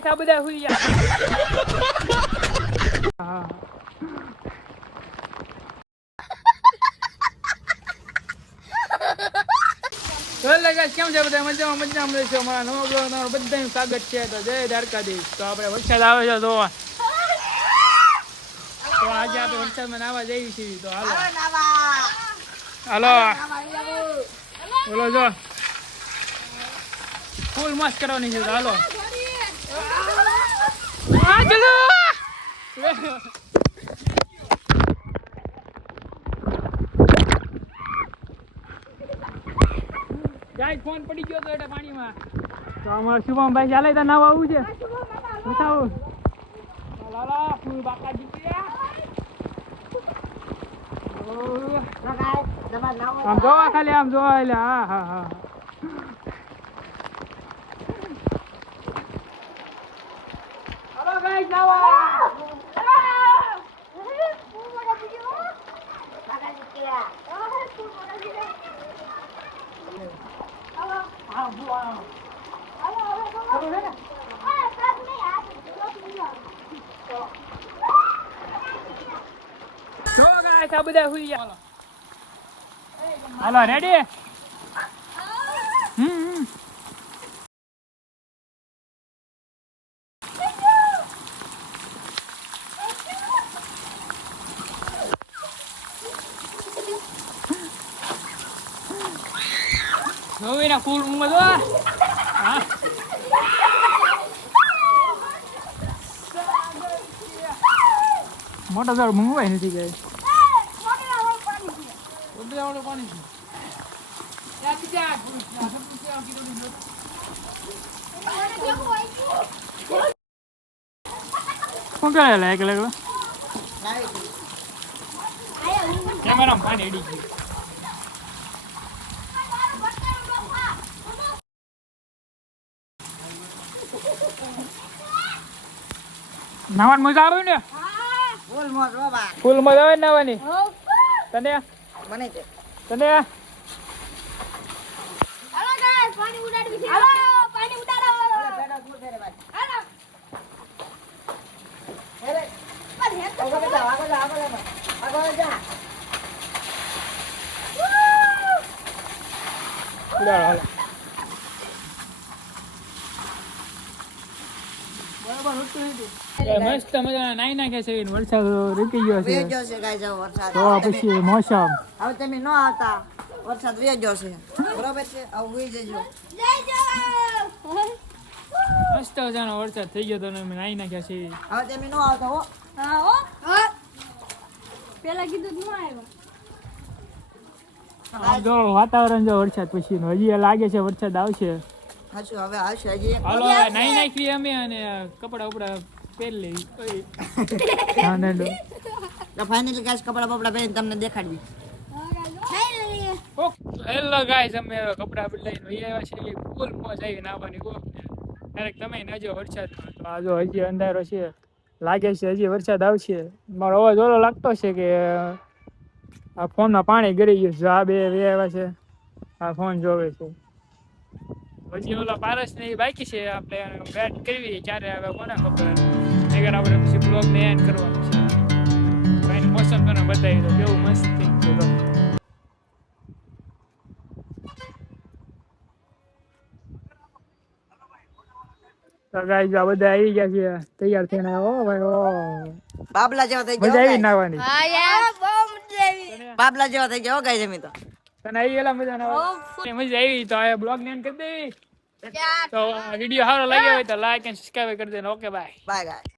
guys આ બધા હુઈ ગયા હા ચલો ગાઈસ કેમ છે બધા મજામાં રહેશો અમારા નવા બ્લોગ તમારું બધાનું સ્વાગત છે તો જય દ્વારકાધીશ તો આપણે વરસાદ આવે છે તો આજે આપણે વરસાદમાં નાવા જઈએ છીએ તો હાલો બોલો જો ફૂલ મસ્ત કરવાની છે તો હાલો ફોન પડી ગયો તો એટલે પાણીમાં તો અમારા શુભમભાઈ ચાલે તો નાવા આવું છે બતાવો લાલા ફૂલ બાકા આમ જોવા ખાલી આમ જોવા એટલે હા હા હા હાલો ગાઈસ નાવા જો ગાઈસ આ બધા હુઈ ગયા હાલો રેડી જોઈના ફૂલ ઊંઘ જો હા મોટા ઝાડ મંગવાય નથી ગઈ પાણી શું કરે લાયક લાગલો કેમેરામાં પાણી અડી ગયું નાવાની મજા આવે ને ફૂલ મજા આવે નાવાની તને મને છે તને હાલો ગાઈસ પાણી ઉડાડવી છે હાલો પાણી ઉડાડો હાલો હેરે આગળ જા ઉડાડો હાલો મસ્ત મજાના નાઈ નાખે છે વરસાદ રૂકી ગયો છે તો પછી મોસમ હવે તમે ન આવતા વરસાદ વેજો છે બરોબર છે હવે ઉઈ જજો મસ્ત મજાનો વરસાદ થઈ ગયો તો અમે નાઈ નાખ્યા છે હવે તમે ન આવતા હો હા હો પેલા કીધું ન આવ્યો જો વાતાવરણ જો વરસાદ પછી હજી લાગે છે વરસાદ આવશે હાચું હવે આવશે હજી હાલો નાઈ નાખી અમે અને કપડા ઉપડા પહેરી લેવી તો ફાઇનલી ગાઈસ કપડા બપડા પહેરીને તમને દેખાડવી હેલો ગાઈસ અમે કપડા બદલાઈને વહી આવ્યા છીએ ફૂલ મોજ આવી નાવાની ગો ક્યારેક તમે નજો વરસાદ તો આ જો હજી અંધારો છે લાગે છે હજી વરસાદ આવશે મારો અવાજ ઓલો લાગતો છે કે આ ફોનમાં પાણી ગળી ગયું છે આ બે આવ્યા છે આ ફોન જોવે છે હજી ઓલા પારસ ને બાકી છે આપણે વેટ કરવી ક્યારે આવે કોને ખબર અગર આપણે પછી બ્લોગ ને એન્ડ કરવાનું છે કઈ મોસમ તમને બતાવી દો કેવું મસ્ત થઈ ગયું તો ગાઈસ આ બધા આવી ગયા છે તૈયાર થઈને ઓ ભાઈ ઓ બાબલા જેવા થઈ મજા આવી નાવાની હા યાર બહુ મજા આવી બાબલા જેવા થઈ ગયા હો ગાઈસ જમી તો તને આવી ગયેલા મજા ના મજા આવી તો આ બ્લોગ ને એન્ડ કરી દેવી તો વિડીયો સારો લાગ્યો હોય તો લાઈક એન્ડ સબસ્ક્રાઇબ કરી દેજો ઓકે બાય બાય ગાઈસ